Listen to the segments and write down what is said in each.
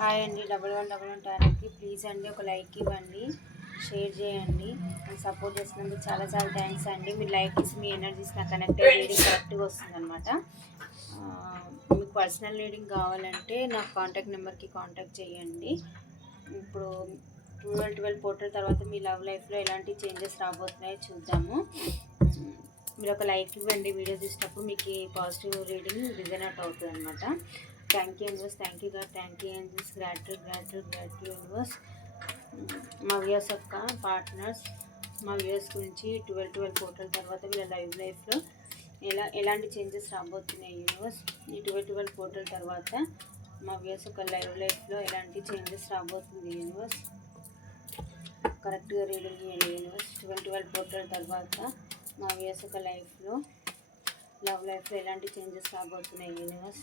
Hi అండి double one double one టానికి. Please అండి ఒక లైక్ ఇవ్వండి షేర్ చేయండి. సపోర్ట్ చేసినందుకు చాలా చాలా థ్యాంక్స్ అండి. మీరు లైక్ ఇచ్చి మీ ఎనర్జీస్ నాకు కనెక్ట్ రీడింగ్ కరెక్ట్గా వస్తుంది అనమాట మీకు పర్సనల్ రీడింగ్ కావాలంటే నాకు కాంటాక్ట్ నెంబర్కి కాంటాక్ట్ చేయండి. ఇప్పుడు ట్వెల్వ్ ట్వెల్వ్ పోర్టల్ తర్వాత మీ లవ్ లైఫ్లో ఎలాంటి చేంజెస్ రాబోతున్నాయో చూద్దాము. మీరు ఒక లైక్ ఇవ్వండి వీడియో చూసినప్పుడు మీకు పాజిటివ్ రీడింగ్ రిజనెట్ అవుతుంది అనమాట thank you universe thank you God thank you universe gratitude gratitude gratitude universe మా వ్యూస్ యొక్క పార్ట్నర్స్ మా వ్యూస్ గురించి ట్వెల్వ్ ట్వెల్వ్ పోర్టల్ తర్వాత వీళ్ళ లైవ్ లైఫ్లో ఎలా ఎలాంటి చేంజెస్ రాబోతున్నాయి యూనివర్స్ ఈ ట్వెల్వ్ ట్వెల్వ్ పోర్టల్ తర్వాత మా వ్యూస్ యొక్క లైవ్ లైఫ్లో ఎలాంటి చేంజెస్ రాబోతుంది యూనివర్స్ కరెక్ట్గా రీడింగ్ చేయండి యూనివర్స్ ట్వెల్వ్ ట్వెల్వ్ పోర్టల్ తర్వాత మా వ్యూస్ యొక్క లైఫ్లో లవ్ లైఫ్లో ఎలాంటి చేంజెస్ రాబోతున్నాయి యూనివర్స్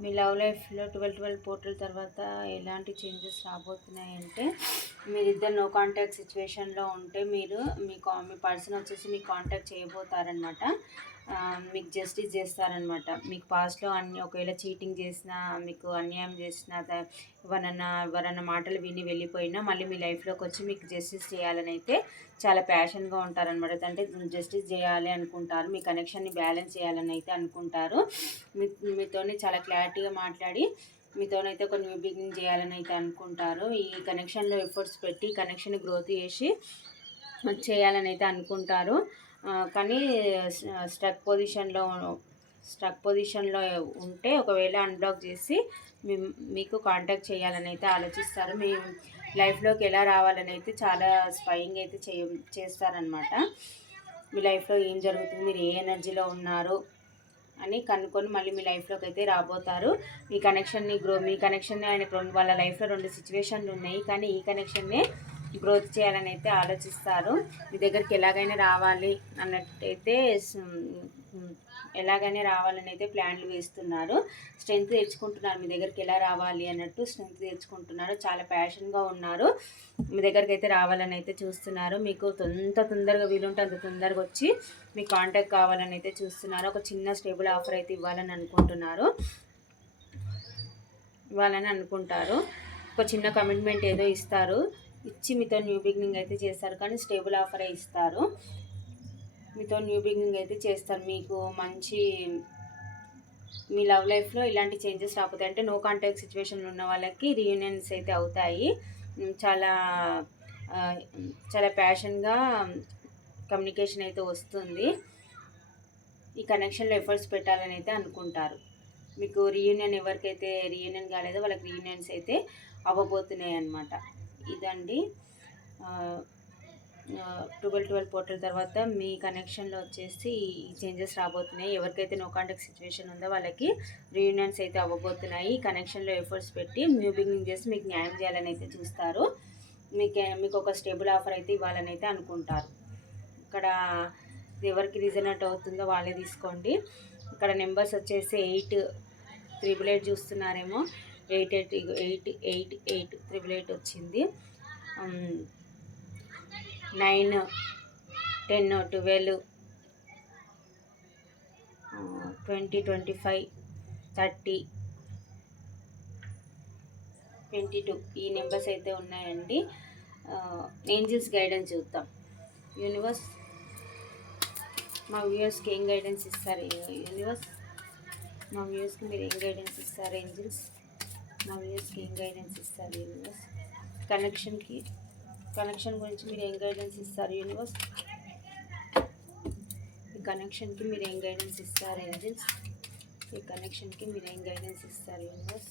మీ లవ్ లైఫ్లో ట్వెల్వ్ ట్వెల్వ్ పోర్టల్ తర్వాత ఎలాంటి చేంజెస్ రాబోతున్నాయంటే మీరిద్దరు నో కాంటాక్ట్ సిచ్యువేషన్లో ఉంటే మీరు మీ కా మీ పర్సన్ వచ్చేసి మీకు కాంటాక్ట్ చేయబోతారనమాట మీకు జస్టిస్ చేస్తారనమాట మీకు పాస్ట్లో అన్ని ఒకవేళ చీటింగ్ చేసినా మీకు అన్యాయం చేసినా ఎవరన్నా ఎవరన్నా మాటలు విని వెళ్ళిపోయినా మళ్ళీ మీ లైఫ్లోకి వచ్చి మీకు జస్టిస్ చేయాలని అయితే చాలా ప్యాషన్గా ఉంటారనమాట అంటే జస్టిస్ చేయాలి అనుకుంటారు మీ కనెక్షన్ని బ్యాలెన్స్ చేయాలని అయితే అనుకుంటారు. మీ మీతోని చాలా క్లారిటీగా మాట్లాడి మీతోనైతే కొన్ని బిగినింగ్ చేయాలని అయితే అనుకుంటారు. ఈ కనెక్షన్లో ఎఫర్ట్స్ పెట్టి కనెక్షన్ గ్రోత్ చేసి చేయాలని అయితే అనుకుంటారు కానీ స్ట్రక్ పొజిషన్లో స్ట్రక్ పొజిషన్లో ఉంటే ఒకవేళ అన్బ్లాక్ చేసి మీకు కాంటాక్ట్ చేయాలని అయితే ఆలోచిస్తారు. మీ లైఫ్లోకి ఎలా రావాలని అయితే చాలా స్పయింగ్ అయితే చే చేస్తారనమాట. మీ లైఫ్లో ఏం జరుగుతుంది? మీరు ఏ ఎనర్జీలో ఉన్నారు? అని కనుక్కొని మళ్ళీ మీ లైఫ్లోకి అయితే రాబోతారు. మీ కనెక్షన్ని గ్రో మీ కనెక్షన్ని ఆయన వాళ్ళ లైఫ్లో రెండు సిచ్యువేషన్లు ఉన్నాయి. కానీ ఈ కనెక్షన్నే గ్రోత్ చేయాలని అయితే ఆలోచిస్తారు. మీ దగ్గరికి ఎలాగైనా రావాలి అన్నట్టయితే ఎలాగైనా రావాలని అయితే ప్లాన్లు వేస్తున్నారు. స్ట్రెంగ్త్ తెచ్చుకుంటున్నారు. మీ దగ్గరికి ఎలా రావాలి అన్నట్టు స్ట్రెంగ్త్ తెచ్చుకుంటున్నారు. చాలా ప్యాషన్గా ఉన్నారు. మీ దగ్గరికి అయితే రావాలని అయితే చూస్తున్నారు. మీకు ఎంత తొందరగా వీలుంటే అంత తొందరగా వచ్చి మీ కాంటాక్ట్ కావాలని అయితే చూస్తున్నారు. ఒక చిన్న స్టేబుల్ ఆఫర్ అయితే ఇవ్వాలని అనుకుంటున్నారు. ఇవ్వాలని అనుకుంటారు. ఒక చిన్న కమిట్మెంట్ ఏదో ఇస్తారు. ఇచ్చి మీతో న్యూ బిగినింగ్ అయితే చేస్తారు. కానీ స్టేబుల్ ఆఫరే ఇస్తారు. మీతో న్యూ బిగినింగ్ అయితే చేస్తారు మీకు మంచి మీ లవ్ లైఫ్లో ఇలాంటి చేంజెస్ రాకపోతే అంటే నో కాంటాక్ట్ సిచ్యువేషన్లో ఉన్న వాళ్ళకి రీయూనియన్స్ అయితే అవుతాయి. చాలా చాలా ప్యాషన్గా కమ్యూనికేషన్ అయితే వస్తుంది. ఈ కనెక్షన్లో ఎఫర్ట్స్ పెట్టాలని అయితే అనుకుంటారు. మీకు రీయూనియన్ ఎవరికైతే రీయూనియన్ కాలేదో వాళ్ళకి రీయూనియన్స్ అయితే అవ్వబోతున్నాయి అన్నమాట ఇదండి ట్వెల్వ్ ట్వెల్వ్ పోర్టల్ తర్వాత మీ కనెక్షన్లో వచ్చేసి ఈ చేంజెస్ రాబోతున్నాయి. ఎవరికైతే నో కాంటాక్ట్ సిచ్యువేషన్ ఉందో వాళ్ళకి రీయూనియన్స్ అయితే అవ్వబోతున్నాయి. కనెక్షన్లో ఎఫర్ట్స్ పెట్టి న్యూ బిగినింగ్ చేసి మీకు న్యాయం చేయాలని అయితే చూస్తారు. మీకు మీకు ఒక స్టేబుల్ ఆఫర్ అయితే ఇవ్వాలని అయితే అనుకుంటారు. ఇక్కడ ఎవరికి రీజనట్ అవుతుందో వాళ్ళే తీసుకోండి. ఇక్కడ నెంబర్స్ వచ్చేసి eight triple eight చూస్తున్నారేమో. Eight eight eight eight eight triple eight వచ్చింది. Nine ten twelve twenty twenty five thirty twenty two. ఈ నెంబర్స్ అయితే ఉన్నాయండి. ఏంజిల్స్ గైడెన్స్ చూద్దాం. యూనివర్స్ మా వ్యూయర్స్కి ఏం గైడెన్స్ ఇస్తారు? యూనివర్స్ మా వ్యూయర్స్కి మీరు ఏం గైడెన్స్ ఇస్తారు? ఏంజిల్స్ మా వ్యూయర్స్కి ఏం గైడెన్స్ ఇస్తారు? యూనివర్స్ కనెక్షన్కి కనెక్షన్ గురించి మీరు ఏం గైడెన్స్ ఇస్తారు యూనివర్స్ ఈ కనెక్షన్కి మీరు ఏం గైడెన్స్ ఇస్తారు ఏంజిల్స్ ఈ కనెక్షన్కి మీరు ఏం గైడెన్స్ ఇస్తారు యూనివర్స్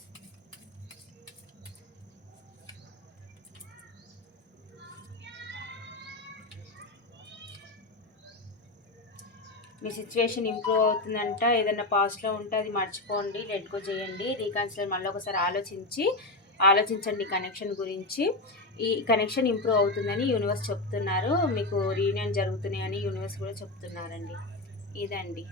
మీ సిచ్యువేషన్ ఇంప్రూవ్ అవుతుందంట ఏదైనా పాస్ట్లో ఉంటే అది మర్చిపోండి లెట్ గో చేయండి రీకన్సిడర్ మళ్ళీ ఒకసారి ఆలోచించి ఆలోచించండి కనెక్షన్ గురించి. ఈ కనెక్షన్ ఇంప్రూవ్ అవుతుందని యూనివర్స్ చెప్తున్నారు. మీకు రీయూనియన్ జరుగుతున్నాయని యూనివర్స్ కూడా చెప్తున్నారండి. ఇదండి.